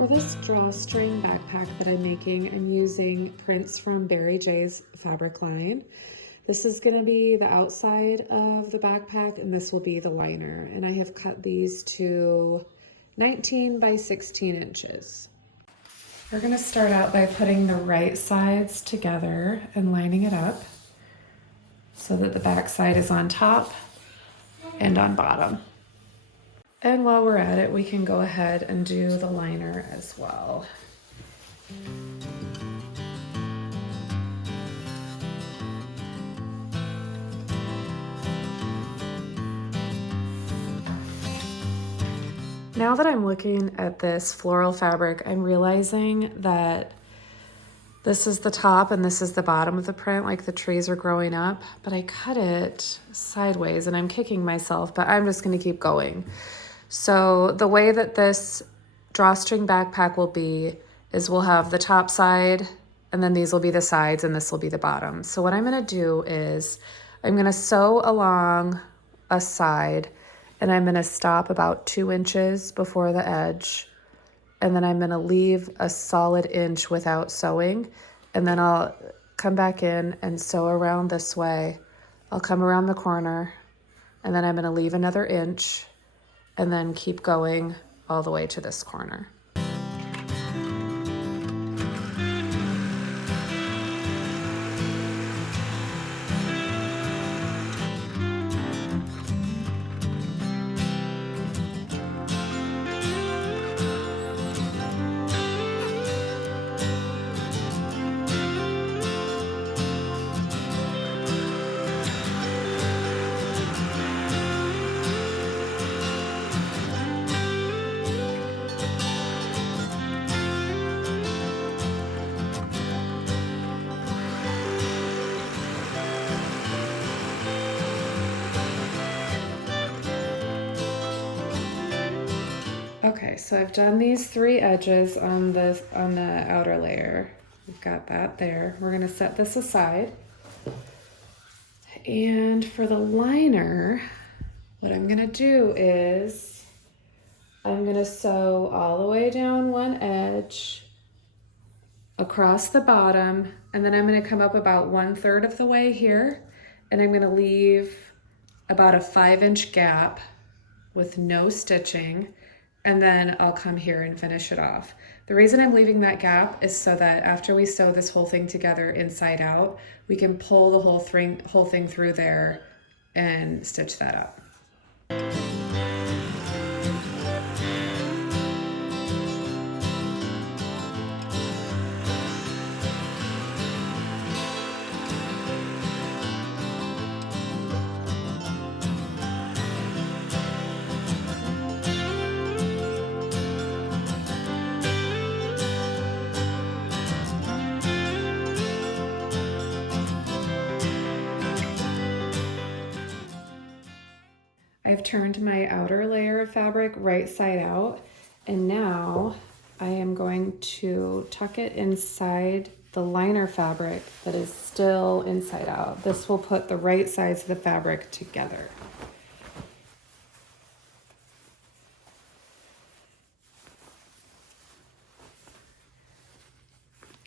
For this drawstring backpack that I'm making, I'm using prints from Bari J's fabric line. This is going to be the outside of the backpack, and this will be the liner. And I have cut these to 19 by 16 inches. We're going to start out by putting the right sides together and lining it up so that the back side is on top and on bottom. And while we're at it, we can go ahead and do the liner as well. Now that I'm looking at this floral fabric, I'm realizing that this is the top and this is the bottom of the print, like the trees are growing up, but I cut it sideways and I'm kicking myself, but I'm just gonna keep going. So the way that this drawstring backpack will be is we'll have the top side and then these will be the sides and this will be the bottom. So what I'm gonna do is I'm gonna sew along a side and I'm gonna stop about 2 inches before the edge. And then I'm gonna leave a solid inch without sewing. And then I'll come back in and sew around this way. I'll come around the corner and then I'm gonna leave another inch and then keep going all the way to this corner. Okay, so I've done these 3 edges on the outer layer. We've got that there. We're gonna set this aside. And for the liner, what I'm gonna do is I'm gonna sew all the way down one edge across the bottom, and then I'm gonna come up about 1/3 of the way here, and I'm gonna leave about a 5-inch gap with no stitching. And then I'll come here and finish it off. The reason I'm leaving that gap is so that after we sew this whole thing together inside out, we can pull the whole thing through there and stitch that up. I've turned my outer layer of fabric right side out, and now I am going to tuck it inside the liner fabric that is still inside out. This will put the right sides of the fabric together.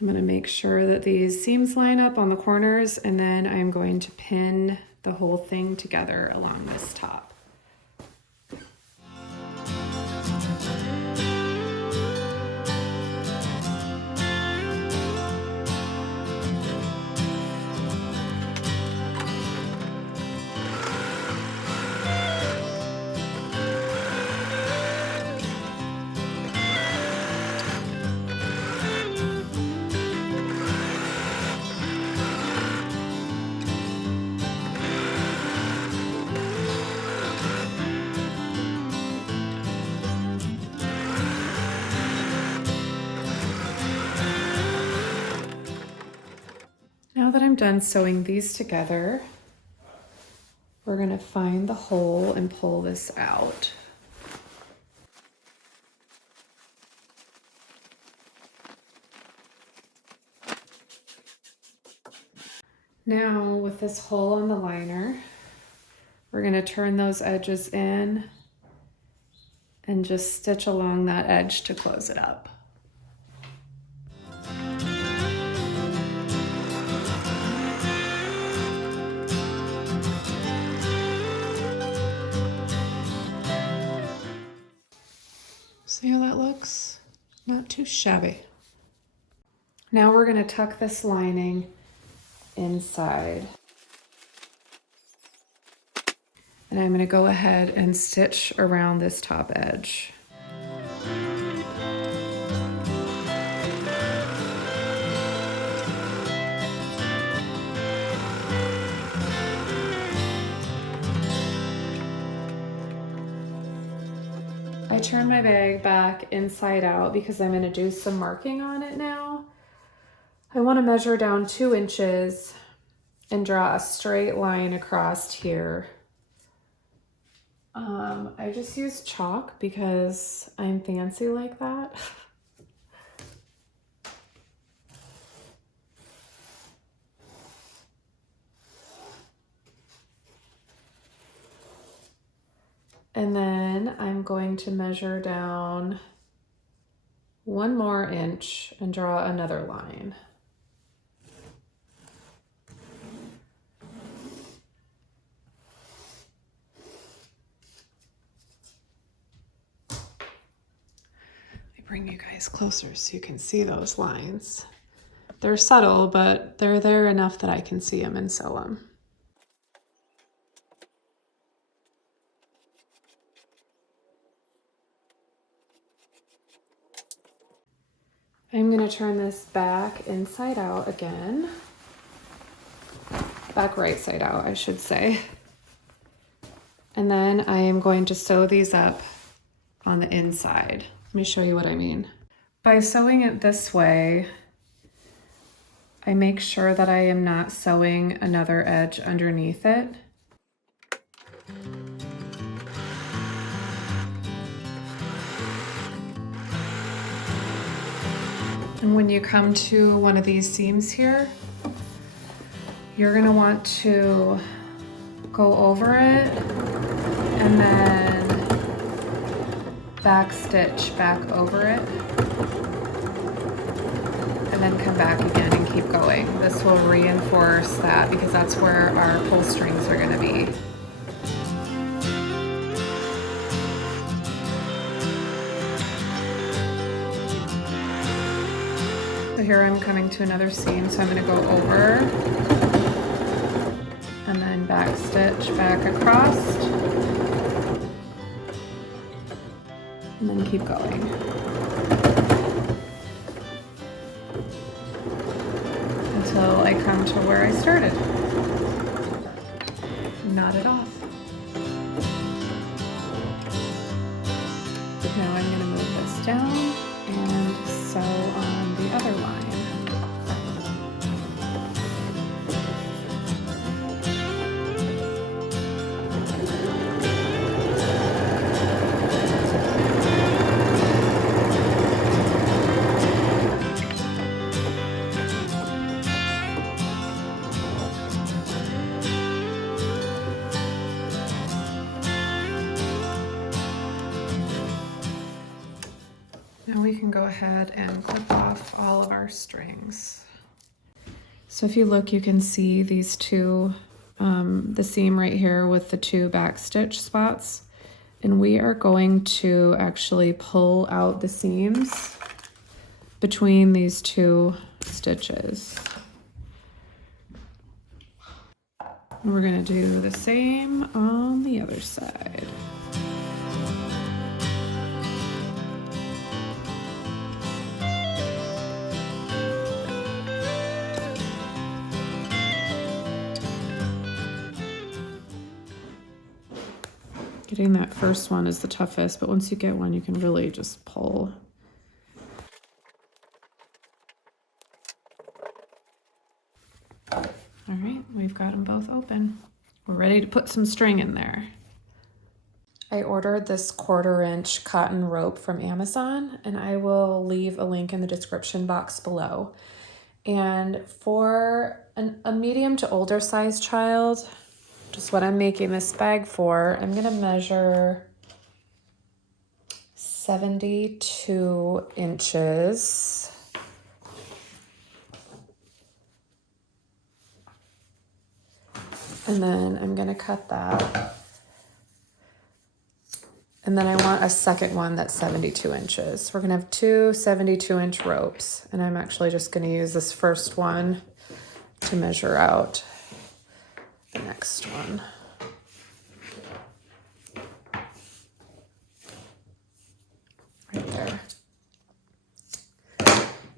I'm going to make sure that these seams line up on the corners, and then I'm going to pin the whole thing together along this top. Now that I'm done sewing these together, we're going to find the hole and pull this out. Now with this hole on the liner, we're going to turn those edges in and just stitch along that edge to close it up. See how that looks? Not too shabby. Now we're going to tuck this lining inside. And I'm going to go ahead and stitch around this top edge. I turned my bag back inside out because I'm going to do some marking on it now. I want to measure down 2 inches and draw a straight line across here. I just use chalk because I'm fancy like that. And then I'm going to measure down 1 more inch and draw another line. Bring you guys closer so you can see those lines. They're subtle, but they're there enough that I can see them and sew them. I'm going to turn this back inside out again. Back right side out, I should say. And then I am going to sew these up on the inside. Let me show you what I mean. By sewing it this way, I make sure that I am not sewing another edge underneath it. And when you come to one of these seams here, you're going to want to go over it and then back stitch back over it, and then come back again and keep going. This will reinforce that because that's where our pull strings are going to be. So here I'm coming to another seam, so I'm going to go over and then back stitch back across. And then keep going. Until I come to where I started. Knot it off. Now I'm going to move this down and sew on the other line. Now we can go ahead and clip off all of our strings. So if you look, you can see these two, the seam right here with the 2 back stitch spots. And we are going to actually pull out the seams between these 2 stitches. And we're going to do the same on the other side. Getting that first one is the toughest, but once you get one, you can really just pull. All right, we've got them both open. We're ready to put some string in there. I ordered this 1/4 inch cotton rope from Amazon, and I will leave a link in the description box below. And for a medium to older size child, just what I'm making this bag for, I'm gonna measure 72 inches. And then I'm gonna cut that. And then I want a second one that's 72 inches. We're gonna have two 72-inch ropes, and I'm actually just gonna use this first one to measure out the next one. Right there.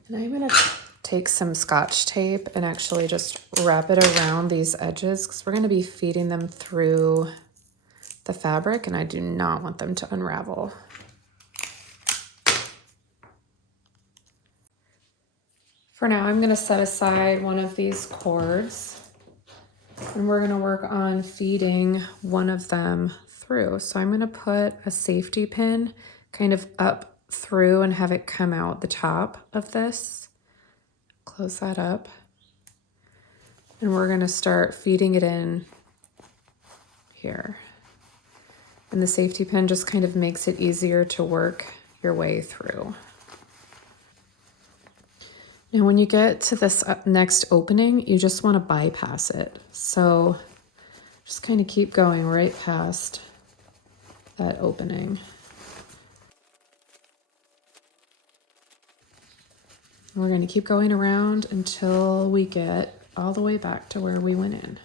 And I'm gonna take some Scotch tape and actually just wrap it around these edges because we're gonna be feeding them through the fabric and I do not want them to unravel. For now, I'm gonna set aside one of these cords and we're gonna work on feeding one of them through. So I'm gonna put a safety pin kind of up through and have it come out the top of this. Close that up. And we're gonna start feeding it in here. And the safety pin just kind of makes it easier to work your way through. Now when you get to this next opening, you just want to bypass it. So just kind of keep going right past that opening. And we're going to keep going around until we get all the way back to where we went in.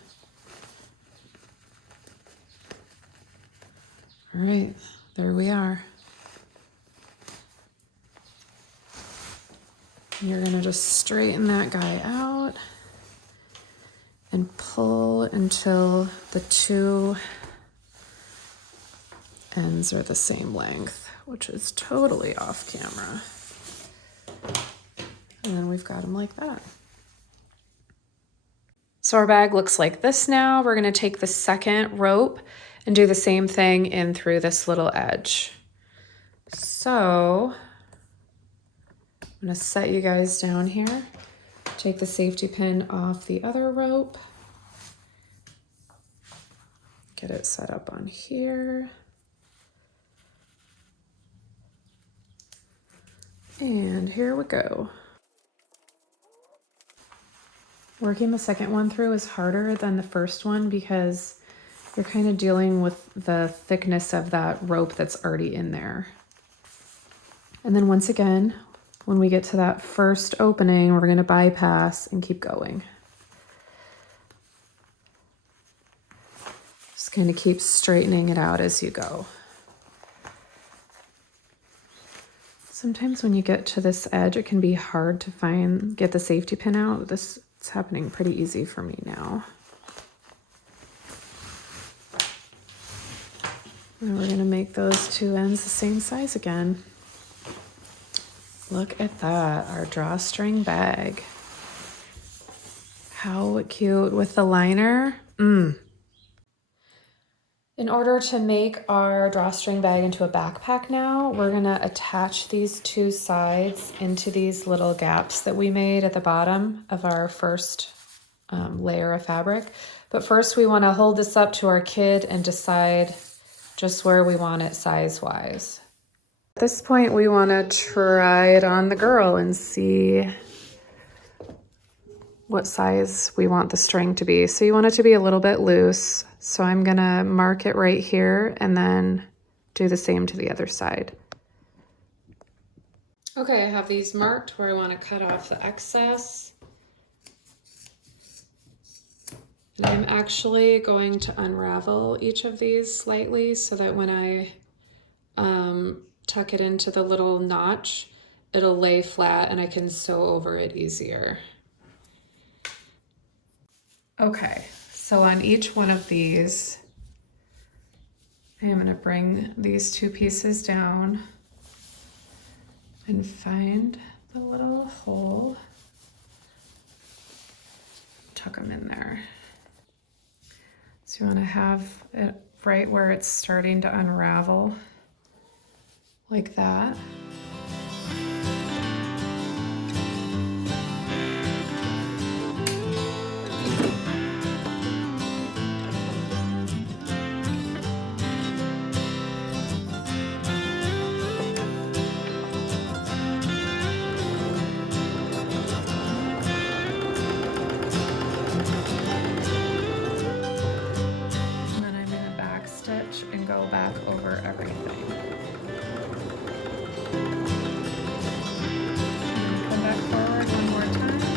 All right, there we are. You're gonna just straighten that guy out and pull until the two ends are the same length, which is totally off camera. And then we've got them like that. So our bag looks like this now. We're gonna take the second rope and do the same thing in through this little edge. So I'm gonna set you guys down here. Take the safety pin off the other rope. Get it set up on here. And here we go. Working the second one through is harder than the first one because you're kind of dealing with the thickness of that rope that's already in there. And then once again, when we get to that first opening, we're going to bypass and keep going. Just kind of keep straightening it out as you go. Sometimes when you get to this edge, it can be hard to get the safety pin out. This is happening pretty easy for me now. And we're going to make those two ends the same size again. Look at that, our drawstring bag. How cute with the liner. In order to make our drawstring bag into a backpack now, we're gonna attach these two sides into these little gaps that we made at the bottom of our first layer of fabric. But first we wanna hold this up to our kid and decide just where we want it size-wise. At this point, we want to try it on the girl and see what size we want the string to be. So you want it to be a little bit loose. So I'm going to mark it right here and then do the same to the other side. Okay, I have these marked where I want to cut off the excess. And I'm actually going to unravel each of these slightly so that when I tuck it into the little notch, it'll lay flat and I can sew over it easier. Okay, so on each one of these, I'm going to bring these two pieces down and find the little hole, tuck them in there. So you want to have it right where it's starting to unravel, like that. and go back over everything. Come back forward one more time.